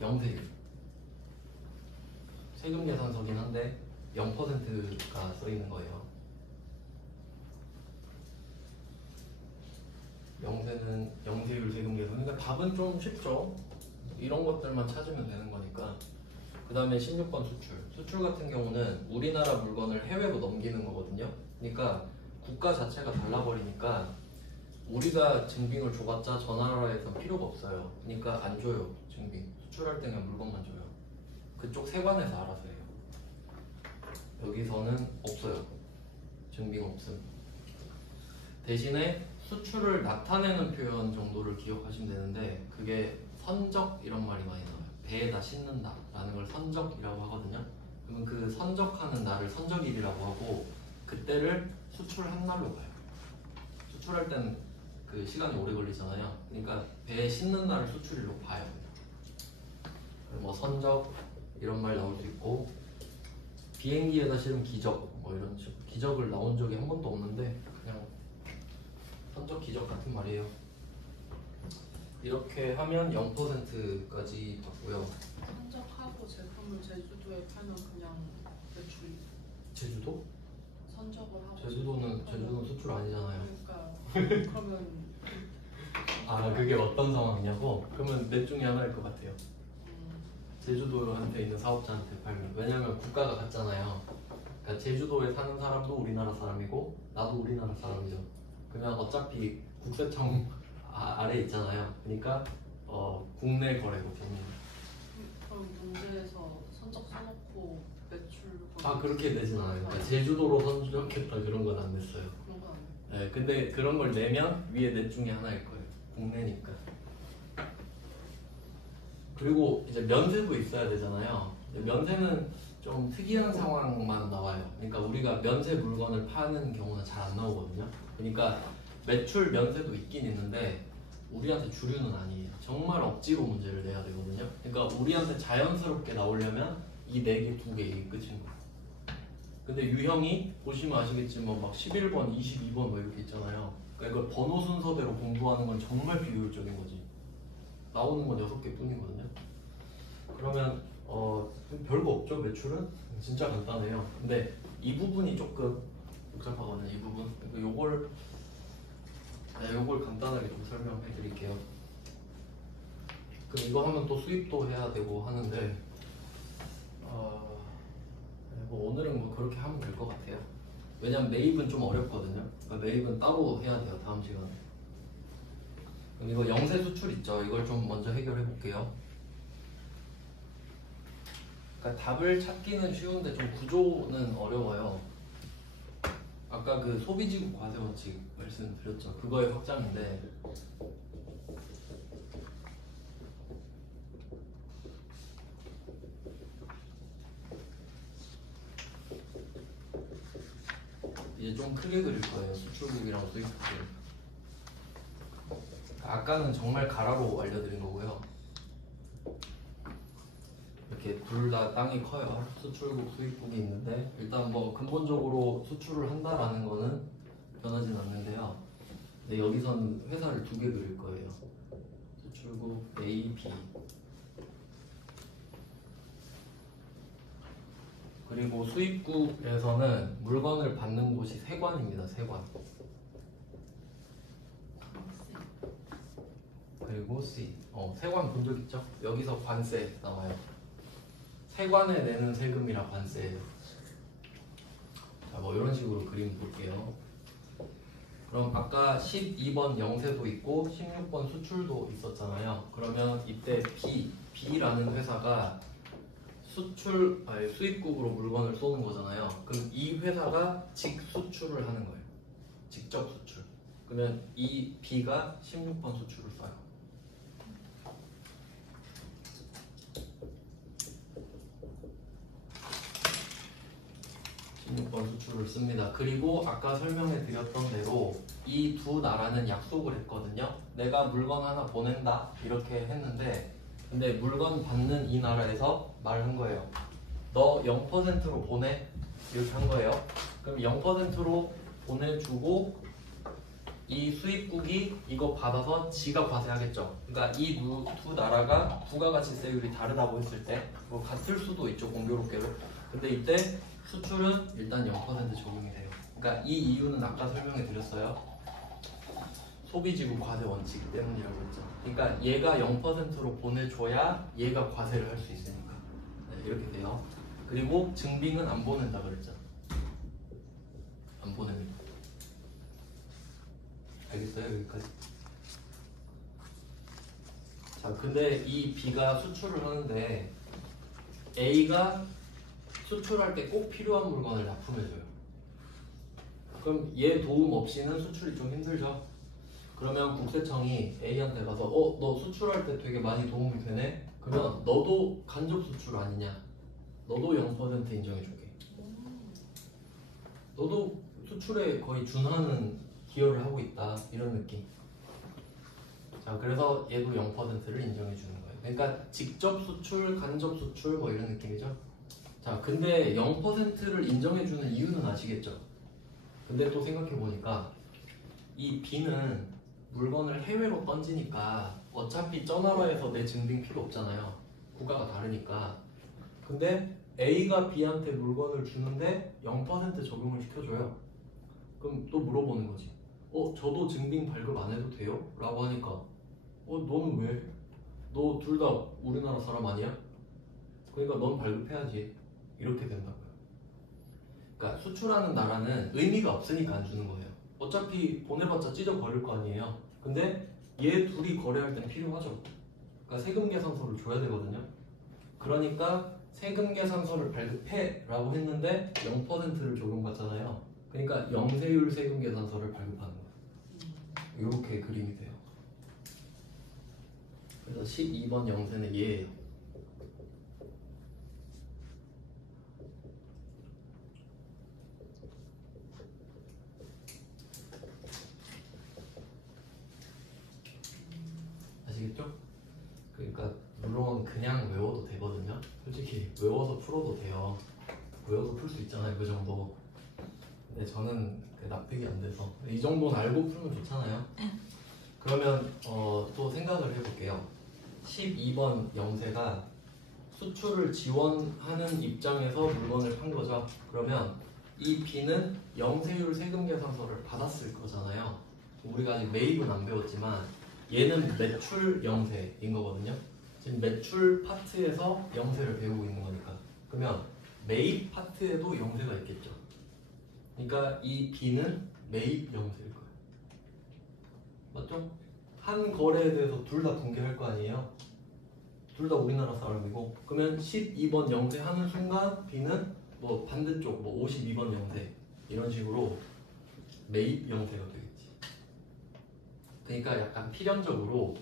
영세율 세금 계산서긴 한데 0%가 써있는 거예요. 영세는 영세율 세금 계산. 그러니까 답은 좀 쉽죠. 이런 것들만 찾으면 되는 거니까. 그 다음에 16번 수출. 수출 같은 경우는 우리나라 물건을 해외로 넘기는 거거든요. 그러니까 국가 자체가 달라버리니까 우리가 증빙을 줘봤자 저 나라에선 필요가 없어요. 그러니까 안 줘요, 증빙. 수출할 때는 물건만 줘요. 그쪽 세관에서 알아서 해요. 여기서는 없어요. 증빙 없음. 대신에 수출을 나타내는 표현 정도를 기억하시면 되는데 그게 선적 이런 말이 많이 나와요. 배에다 싣는다 라는 걸 선적이라고 하거든요. 그러면 그 선적하는 날을 선적일이라고 하고 그때를 수출한 날로 봐요. 수출할 때는 그 시간이 오래 걸리잖아요. 그러니까 배에 싣는 날을 수출일로 봐요. 뭐 선적 이런 말 나올 수 있고 비행기에다 실은 기적 뭐 이런 식으로. 기적을 나온 적이 한 번도 없는데 그냥 선적 기적 같은 말이에요. 이렇게 하면 0%까지 받고요. 선적하고 제품을 제주도에 팔면 그냥 매출이 제주도? 선적을 하고 제주도는 수출 아니잖아요. 그러니까 그러면 아 그게 어떤 상황이냐고? 그러면 넷 중에 하나일 것 같아요. 제주도한테 있는 사업자한테 팔면. 왜냐면 국가가 같잖아요. 그러니까 제주도에 사는 사람도 우리나라 사람이고 나도 우리나라 사람이죠. 그러면 어차피 국세청 아래 있잖아요. 그러니까 국내 거래고 됩니다. 그럼 문제에서 선적 써놓고 매출 아 그렇게 되진 않아요. 그러니까 제주도로 선적했다 그런 건 안 됐어요. 그런 건 아니에요. 네, 근데 그런 걸 내면 위에 넷 중에 하나일 거예요. 국내니까. 그리고 이제 면세도 있어야 되잖아요. 면세는 좀 특이한 상황만 나와요. 그러니까 우리가 면세 물건을 파는 경우는 잘 안 나오거든요. 그러니까 매출 면세도 있긴 있는데 우리한테 주류는 아니에요. 정말 억지로 문제를 내야 되거든요. 그러니까 우리한테 자연스럽게 나오려면 이 4개, 2개 이게 끝인 거예요. 근데 유형이 보시면 아시겠지만 막 11번, 22번 뭐 이렇게 있잖아요. 그러니까 이걸 번호 순서대로 공부하는 건 정말 비효율적인 거지. 나오는 건 6개 뿐이거든요. 그러면 별거 없죠. 매출은 진짜 간단해요. 근데 이 부분이 조금 복잡하거든요. 이 부분. 그러니까 요걸 간단하게 좀 설명해 드릴게요. 그럼 이거 하면 또 수입도 해야 되고 하는데 뭐 오늘은 뭐 그렇게 하면 될 것 같아요. 왜냐면 매입은 좀 어렵거든요. 그러니까 매입은 따로 해야 돼요. 다음 시간에. 그럼 이거 영세 수출 있죠. 이걸 좀 먼저 해결해 볼게요. 그러니까 답을 찾기는 쉬운데 좀 구조는 어려워요. 아까 그 소비지구 과세 원칙 말씀드렸죠. 그거의 확장인데 이제 좀 크게 그릴 거예요. 수출국이랑 수입국을. 아까는 정말 가라로 알려드린 거고요. 이렇게 둘 다 땅이 커요. 수출국, 수입국이 있는데 일단 뭐 근본적으로 수출을 한다라는 거는 변하진 않는데요. 근데 여기선 회사를 2개 그릴 거예요. 수출국 A, B. 그리고 수입국에서는 물건을 받는 곳이 세관입니다. 세관. 그리고 C. 세관 본 적 있죠? 여기서 관세 나와요. 세관에 내는 세금이라 관세예요. 자, 뭐 이런 식으로 그림 볼게요. 그럼 아까 12번 영세도 있고 16번 수출도 있었잖아요. 그러면 이때 B라는 회사가 수입국으로 물건을 쏘는 거잖아요. 그럼 이 회사가 직수출을 하는 거예요. 직접 수출. 그러면 이 B가 16번 수출을 쏴요. 16번 수출을 씁니다. 그리고 아까 설명해 드렸던 대로 이 두 나라는 약속을 했거든요. 내가 물건 하나 보낸다 이렇게 했는데 근데 물건 받는 이 나라에서 말한 거예요. 너 0%로 보내 이렇게 한 거예요. 그럼 0%로 보내주고 이 수입국이 이거 받아서 지가 과세하겠죠. 그러니까 이 두 나라가 부가가치세율이 다르다고 했을 때 뭐 같을 수도 있죠. 공교롭게도. 근데 이때 수출은 일단 0% 적용이 돼요. 그러니까 이 이유는 아까 설명해 드렸어요. 소비지구 과세 원칙 때문이라고 했죠. 그러니까 얘가 0%로 보내줘야 얘가 과세를 할 수 있으니까. 네, 이렇게 돼요. 그리고 증빙은 안 보낸다 그랬죠. 안 보냅니다. 알겠어요? 여기까지. 자, 근데 이 B가 수출을 하는데 A가 수출할 때 꼭 필요한 물건을 납품해줘요. 그럼 얘 도움 없이는 수출이 좀 힘들죠. 그러면 국세청이 A한테 가서 너 수출할 때 되게 많이 도움이 되네? 그러면 너도 간접 수출 아니냐? 너도 0% 인정해줄게. 너도 수출에 거의 준하는 기여를 하고 있다. 이런 느낌. 자, 그래서 얘도 0%를 인정해주는 거예요. 그러니까 직접 수출, 간접 수출 뭐 이런 느낌이죠. 자, 근데 0%를 인정해주는 이유는 아시겠죠? 근데 또 생각해보니까 이 B는 물건을 해외로 던지니까 어차피 저 나라에서 내 증빙 필요 없잖아요. 국가가 다르니까. 근데 A가 B한테 물건을 주는데 0% 적용을 시켜줘요. 그럼 또 물어보는 거지. 저도 증빙 발급 안 해도 돼요? 라고 하니까 너는 왜? 너 둘 다 우리나라 사람 아니야? 그러니까 넌 발급해야지. 이렇게 된다고요. 그러니까 수출하는 나라는 의미가 없으니까 안 주는 거예요. 어차피 보내봤자 찢어버릴 거 아니에요. 근데 얘 둘이 거래할 땐 필요하죠. 그러니까 세금 계산서를 줘야 되거든요. 그러니까 세금 계산서를 발급해 라고 했는데 0%를 적용받잖아요. 그러니까 영세율 세금 계산서를 발급하는 거예요. 이렇게 그림이 돼요. 그래서 12번 영세는 얘예요. 아시겠죠? 그러니까 물론 그냥 외워도 되거든요. 솔직히 외워서 풀어도 돼요. 외워서 풀 수 있잖아요, 그 정도. 근데 저는 납득이 안 돼서 이 정도는 알고 풀면 좋잖아요. 그러면 또 생각을 해볼게요. 12번 영세가 수출을 지원하는 입장에서 물건을 판 거죠. 그러면 이 B는 영세율 세금 계산서를 받았을 거잖아요. 우리가 아직 매입은 안 배웠지만 얘는 매출 영세인 거거든요. 지금 매출 파트에서 영세를 배우고 있는 거니까. 그러면 매입 파트에도 영세가 있겠죠. 그러니까 이 B는 매입 영세일 거예요. 맞죠? 한 거래에 대해서 둘 다 공개할 거 아니에요? 둘 다 우리나라 사람이고. 그러면 12번 영세 하는 순간 B는 뭐 반대쪽 뭐 52번 영세 이런 식으로 매입 영세가 되겠지. 그러니까 약간 필연적으로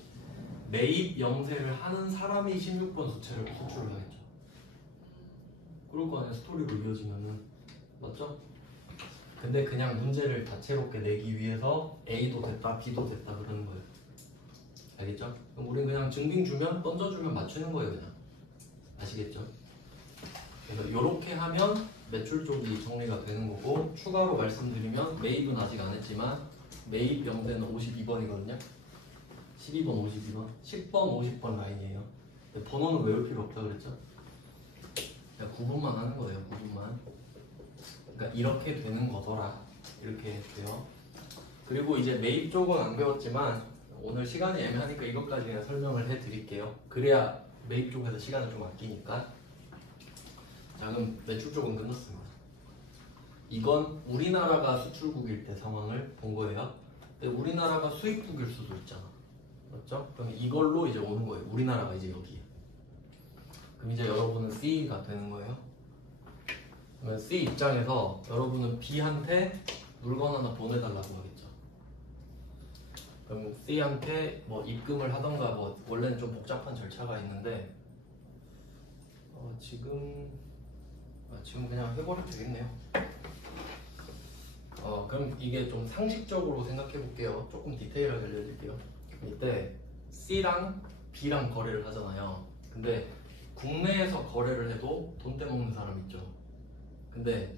매입 영세를 하는 사람이 16번 수출을 하겠죠. 그럴 거 아니야, 스토리로 이어지면은. 맞죠? 근데 그냥 문제를 다채롭게 내기 위해서 A도 됐다, B도 됐다 그러는 거예요. 알겠죠? 그럼 우린 그냥 증빙 주면 던져주면 맞추는 거예요, 그냥. 아시겠죠? 그래서 이렇게 하면 매출 쪽이 정리가 되는 거고, 추가로 말씀드리면 매입은 아직 안 했지만 매입 영세는 52번이거든요. 12번, 52번, 10번, 50번 라인이에요. 근데 번호는 외울 필요 없다 그랬죠? 그냥 구분만 하는 거예요, 구분만. 그러니까 이렇게 되는 거더라. 이렇게 돼요. 그리고 이제 매입 쪽은 안 배웠지만 오늘 시간이 애매하니까 이것까지 그냥 설명을 해드릴게요. 그래야 매입 쪽에서 시간을 좀 아끼니까. 자, 그럼 매출 쪽은 끝났습니다. 이건 우리나라가 수출국일 때 상황을 본 거예요. 근데 우리나라가 수입국일 수도 있잖아. 맞죠? 그럼 이걸로 이제 오는 거예요. 우리나라가 이제 여기에. 그럼 이제 여러분은 C가 되는 거예요. 그러면 C 입장에서 여러분은 B한테 물건 하나 보내달라고 하겠죠. 그럼 C한테 뭐 입금을 하던가 뭐 원래는 좀 복잡한 절차가 있는데 지금 그냥 해버려도 되겠네요. 그럼 이게 좀 상식적으로 생각해 볼게요. 조금 디테일하게 알려드릴게요. 이때 C랑 B랑 거래를 하잖아요. 근데 국내에서 거래를 해도 돈 떼먹는 사람 있죠. 근데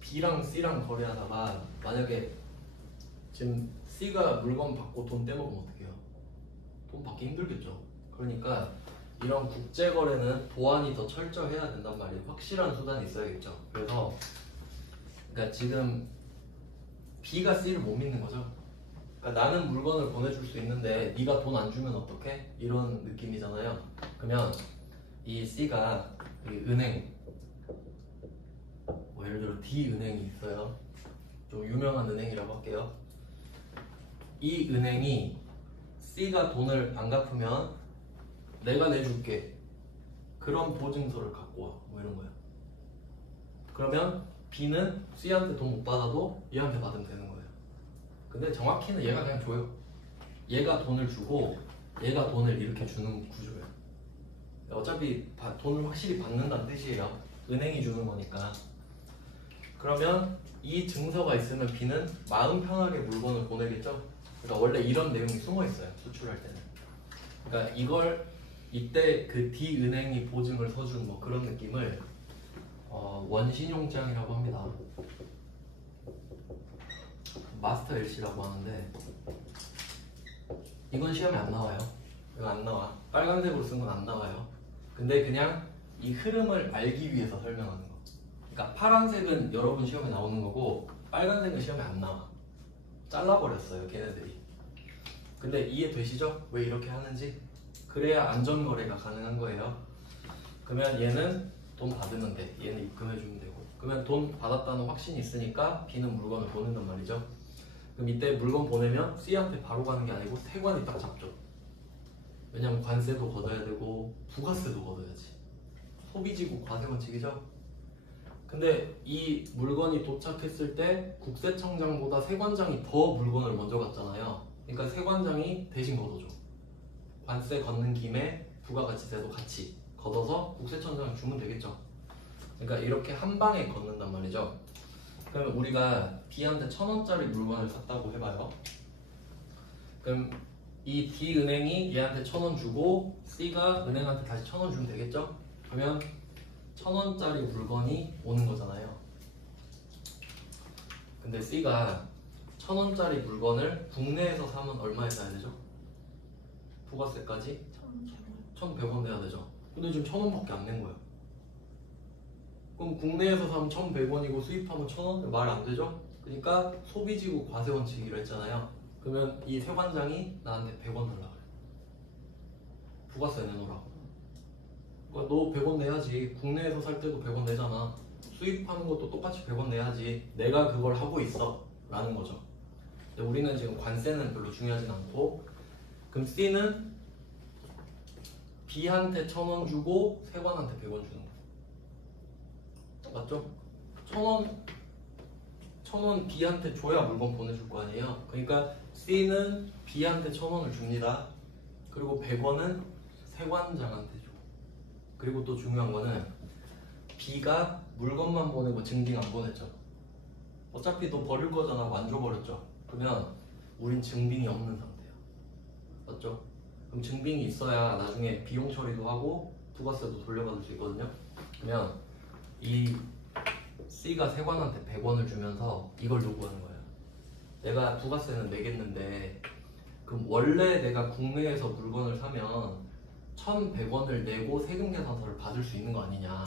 B랑 C랑 거래하다가 만약에 지금 C가 물건 받고 돈 떼먹으면 어떡해요? 돈 받기 힘들겠죠. 그러니까 이런 국제 거래는 보안이 더 철저해야 된단 말이에요. 확실한 수단이 있어야겠죠. 그래서 그러니까 지금 B가 C를 못 믿는 거죠. 그러니까 나는 물건을 보내줄 수 있는데 네가 돈 안 주면 어떡해? 이런 느낌이잖아요. 그러면 이 C가 이 은행 뭐 예를 들어 D은행이 있어요. 좀 유명한 은행이라고 할게요. 이 은행이 C가 돈을 안 갚으면 내가 내줄게. 그런 보증서를 갖고 와. 뭐 이런 거예요. 그러면 B는 C한테 돈 못 받아도 얘한테 받으면 되는 거예요. 근데 정확히는 얘가 그냥 줘요. 얘가 돈을 주고 얘가 돈을 이렇게 주는 구조예요. 어차피 돈을 확실히 받는다는 뜻이에요. 은행이 주는 거니까. 그러면 이 증서가 있으면 B는 마음 편하게 물건을 보내겠죠. 그러니까 원래 이런 내용이 숨어 있어요. 수출할 때는. 그러니까 이걸 이때 그 D은행이 보증을 서준 뭐 그런 느낌을 원신용장이라고 합니다. 마스터 LC라고 하는데 이건 시험에 안 나와요. 이거 안 나와. 빨간색으로 쓴 건 안 나와요. 근데 그냥 이 흐름을 알기 위해서 설명하는 거. 그러니까 파란색은 여러분 시험에 나오는 거고 빨간색은 시험에 안 나와. 잘라버렸어요 걔네들이. 근데 이해되시죠? 왜 이렇게 하는지? 그래야 안전거래가 가능한 거예요. 그러면 얘는 돈 받으면 돼. 얘는 입금해주면 되고. 그러면 돈 받았다는 확신이 있으니까 B는 물건을 보낸단 말이죠. 그럼 이때 물건 보내면 C한테 바로 가는 게 아니고 세관이 딱 잡죠. 왜냐면 관세도 걷어야 되고 부가세도 걷어야지. 소비지구 과세원칙이죠. 근데 이 물건이 도착했을 때 국세청장보다 세관장이 더 물건을 먼저 갔잖아요. 그러니까 세관장이 대신 걷어줘. 관세 걷는 김에 부가가치세도 같이 걷어서 국세청장 주면 되겠죠. 그러니까 이렇게 한 방에 걷는단 말이죠. 그러면 우리가 B한테 1,000원짜리 물건을 샀다고 해봐요. 그럼 이 D은행이 얘한테 1,000원 주고 C가 은행한테 다시 1,000원 주면 되겠죠? 그러면 1,000원짜리 물건이 오는 거잖아요. 근데 C가 1,000원짜리 물건을 국내에서 사면 얼마에 사야 되죠? 부가세까지 1,100원 내야 되죠. 근데 지금 1,000원밖에 안 낸 거야. 그럼 국내에서 사면 1,100원이고 수입하면 1,000원? 말 안 되죠? 그러니까 소비지구 과세원칙이라 했잖아요. 그러면 이 세관장이 나한테 100원 달라 그래. 부가세 내놓으라고. 그러니까 너 100원 내야지. 국내에서 살 때도 100원 내잖아. 수입하는 것도 똑같이 100원 내야지. 내가 그걸 하고 있어 라는 거죠. 근데 우리는 지금 관세는 별로 중요하진 않고, 그럼 C는 B한테 1,000원 주고 세관한테 100원 주는 거 맞죠? 1,000원 B한테 줘야 물건 보내줄 거 아니에요. 그러니까 C는 B한테 1,000원을 줍니다. 그리고 100원은 세관장한테 줘. 그리고 또 중요한 거는 B가 물건만 보내고 증빙 안 보냈죠. 어차피 너 버릴 거잖아. 안 줘버렸죠. 그러면 우린 증빙이 없는 상태야. 맞죠? 그럼 증빙이 있어야 나중에 비용 처리도 하고 부가세도 돌려받을 수 있거든요. 그러면 이 C가 세관한테 100원을 주면서 이걸 요구하는 거예요. 내가 부가세는 내겠는데 그럼 원래 내가 국내에서 물건을 사면 1,100원을 내고 세금 계산서를 받을 수 있는 거 아니냐.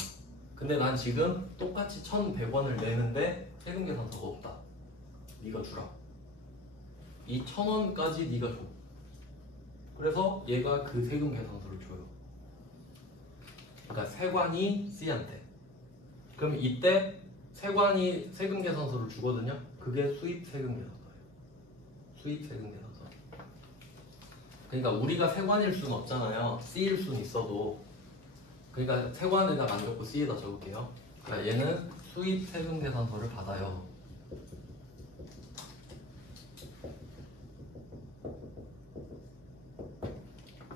근데 난 지금 똑같이 1,100원을 내는데 세금 계산서가 없다. 네가 주라. 이 1,000원까지 네가 줘. 그래서 얘가 그 세금 계산서를 줘요. 그러니까 세관이 C한테. 그럼 이때 세관이 세금 계산서를 주거든요. 그게 수입 세금 계산서예요. 수입 세금 계산서. 그러니까 우리가 세관일 수는 없잖아요. C일 수는 있어도. 그러니까 세관에다가 안 적고 C에다 적을게요. 그러니까 얘는 수입 세금 계산서를 받아요.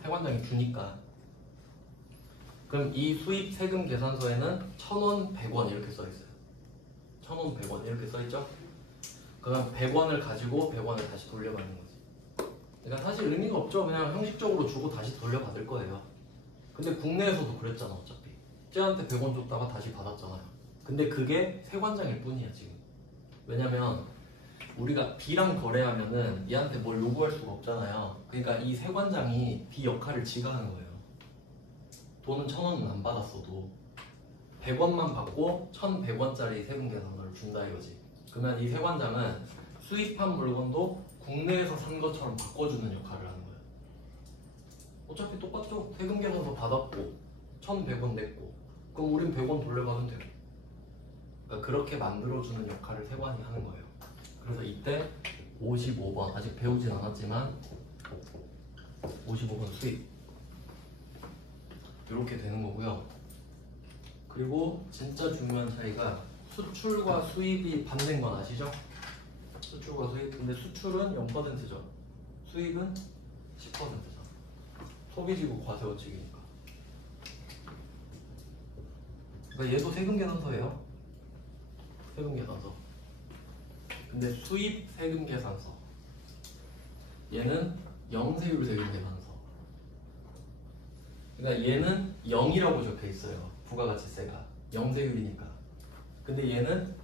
세관장이 주니까. 그럼 이 수입 세금 계산서에는 1,000원, 100원 이렇게 써 있어요. 1,000원, 100원 이렇게 써 있죠? 그럼 100원을 가지고 100원을 다시 돌려받는 거지. 그러니까 사실 의미가 없죠. 그냥 형식적으로 주고 다시 돌려받을 거예요. 근데 국내에서도 그랬잖아. 어차피 쟤한테 100원 줬다가 다시 받았잖아요. 근데 그게 세관장일 뿐이야 지금. 왜냐면 우리가 B랑 거래하면은 얘한테 뭘 요구할 수가 없잖아요. 그러니까 이 세관장이 B 역할을 지가 하는 거예요. 돈은 1,000원은 안 받았어도 100원만 받고 1,100원짜리 세금 계산서를 준다 이거지. 그러면 이 세관장은 수입한 물건도 국내에서 산 것처럼 바꿔주는 역할을 하는 거예요. 어차피 똑같죠? 세금 계산서 받았고 1,100원 냈고 그럼 우린 100원 돌려받으면 되고. 그러니까 그렇게 만들어주는 역할을 세관이 하는 거예요. 그래서 이때 55번 아직 배우진 않았지만 55번 수입 이렇게 되는 거고요. 그리고 진짜 중요한 차이가 수출과 수입이 반대인 건 아시죠? 수출과 수입. 근데 수출은 0%죠. 수입은 10%죠. 소비지구 과세원칙이니까. 그러니까 얘도 세금 계산서예요. 세금 계산서. 근데 수입 세금 계산서. 얘는 영세율 세금 계산서. 그러니까 얘는 0이라고 적혀 있어요. 부가가치세가 영세율이니까. 근데 얘는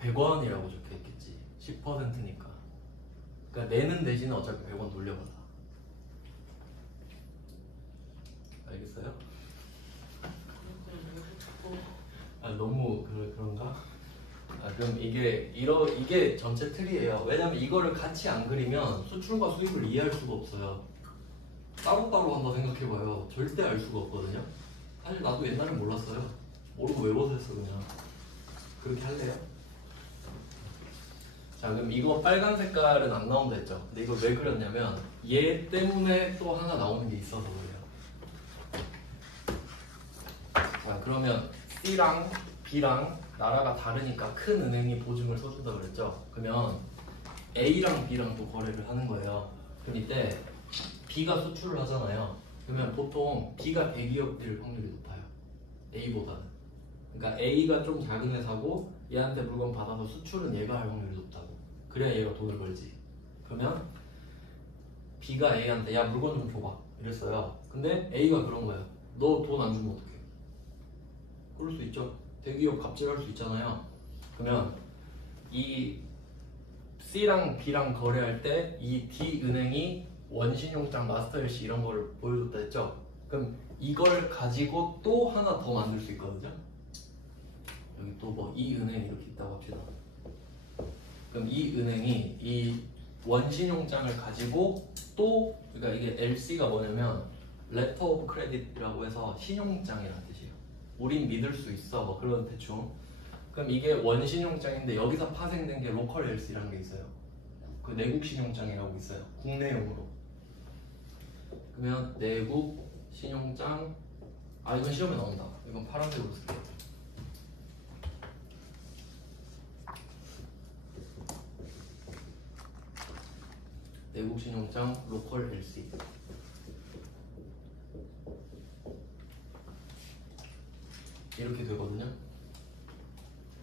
100원이라고 적혀 있겠지. 10%니까. 그러니까 내는 대신에 어차피 100원 돌려받아. 알겠어요? 그런데 왜 자꾸 아 너무 그런가? 아 그럼 이게 전체 틀이에요. 왜냐면 이거를 같이 안 그리면 수출과 수입을 이해할 수가 없어요. 따로따로 한다 생각해봐요. 절대 알 수가 없거든요. 사실 나도 옛날엔 몰랐어요. 모르고 외워서 했어 그냥. 그렇게 할래요? 자 그럼 이거 빨간 색깔은 안 나온다 했죠. 근데 이거 왜 그렸냐면 얘 때문에 또 하나 나오는 게 있어서 그래요. 자 그러면 C랑 B랑 나라가 다르니까 큰 은행이 보증을 서준다 그랬죠. 그러면 A랑 B랑 또 거래를 하는 거예요. 그럼 이때 B가 수출을 하잖아요. 그러면 보통 B가 대기업일 확률이 높아요. A보다는. 그러니까 A가 좀 작은 회사고 얘한테 물건 받아서 수출은 얘가 할 확률이 높다고. 그래야 얘가 돈을 벌지. 그러면 B가 A한테 야 물건 좀 줘봐 이랬어요. 근데 A가 그런 거예요. 너 돈 안 주면 어떡해? 그럴 수 있죠. 대기업 갑질할 수 있잖아요. 그러면 이 C랑 B랑 거래할 때 이 D 은행이 원신용장, 마스터 LC 이런 거를 보여줬다 했죠. 그럼 이걸 가지고 또 하나 더 만들 수 있거든요. 여기 또 뭐 이 은행 이렇게 있다고 합시다. 그럼 이 은행이 이 원신용장을 가지고 또 그러니까 이게 LC가 뭐냐면 Letter of Credit이라고 해서 신용장이라는 뜻이에요. 우린 믿을 수 있어 뭐 그런 대충. 그럼 이게 원신용장인데 여기서 파생된 게 로컬 LC라는 게 있어요. 그 내국 신용장이라고 있어요. 국내용으로. 그러면 내국 신용장 아 이건 시험에 나온다. 이건 파란색으로 쓸게요. 내국 신용장 로컬 LC 이렇게 되거든요.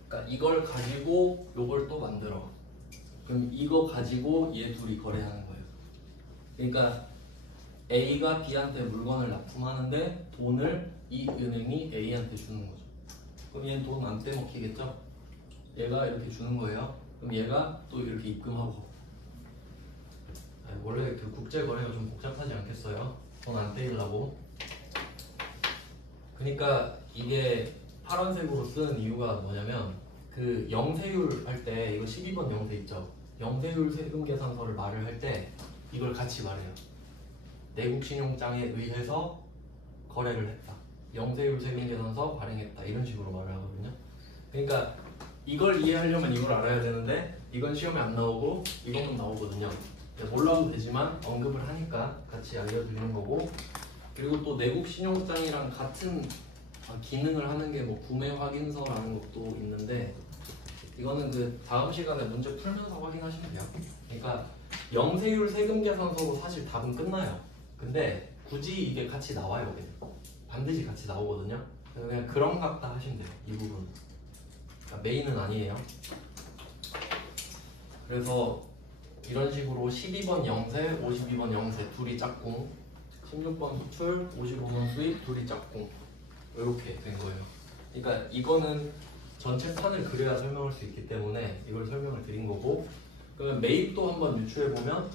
그러니까 이걸 가지고 요걸 또 만들어. 그럼 이거 가지고 얘 둘이 거래하는 거예요. 그러니까 A가 B한테 물건을 납품하는데 돈을 이 은행이 A한테 주는 거죠. 그럼 얘는 돈 안 떼먹히겠죠? 얘가 이렇게 주는 거예요. 그럼 얘가 또 이렇게 입금하고. 원래 그 국제거래가 좀 복잡하지 않겠어요? 돈 안 떼이려고. 그러니까 이게 파란색으로 쓴 이유가 뭐냐면 그 영세율 할 때 이거 12번 영세 있죠? 영세율 세금 계산서를 말을 할 때 이걸 같이 말해요. 내국 신용장에 의해서 거래를 했다. 영세율 세금 계산서 발행했다. 이런 식으로 말을 하거든요. 그러니까 이걸 이해하려면 이걸 알아야 되는데 이건 시험에 안 나오고 이거는 나오거든요. 몰라도 되지만 언급을 하니까 같이 알려드리는 거고. 그리고 또 내국 신용장이랑 같은 기능을 하는 게 뭐 구매 확인서라는 것도 있는데 이거는 그 다음 시간에 문제 풀면서 확인하시면 돼요. 그러니까 영세율 세금 계산서로 사실 답은 끝나요. 근데 굳이 이게 같이 나와요. 그냥. 반드시 같이 나오거든요. 그래서 그냥 그런 같다 하시면 돼요. 이 부분. 그러니까 메인은 아니에요. 그래서 이런 식으로 12번 영세, 52번 영세 둘이 짝꿍, 16번 수출, 55번 수입 둘이 짝꿍 이렇게 된 거예요. 그러니까 이거는 전체 판을 그려야 설명할 수 있기 때문에 이걸 설명을 드린 거고. 그러면 매입도 한번 유추해보면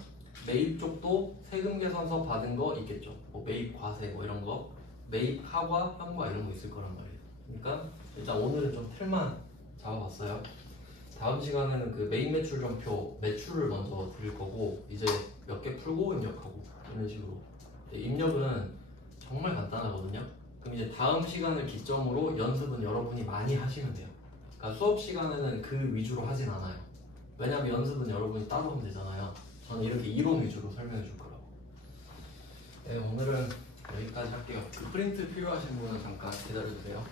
매입 쪽도 세금 계산서 받은 거 있겠죠. 뭐 매입 과세 뭐 이런 거, 매입 하과, 현과 이런 거 있을 거란 말이에요. 그러니까 일단 오늘은 좀 틀만 잡아봤어요. 다음 시간에는 그 매입 매출 전표 매출을 먼저 드릴 거고 이제 몇 개 풀고 입력하고 이런 식으로. 입력은 정말 간단하거든요. 그럼 이제 다음 시간을 기점으로 연습은 여러분이 많이 하시면 돼요. 그러니까 수업 시간에는 그 위주로 하진 않아요. 왜냐면 연습은 여러분이 따로 하면 되잖아요. 저는 이렇게 이론 위주로 설명해 줄 거라고. 네, 오늘은 여기까지 할게요. 그 프린트 필요하신 분은 잠깐 기다려주세요.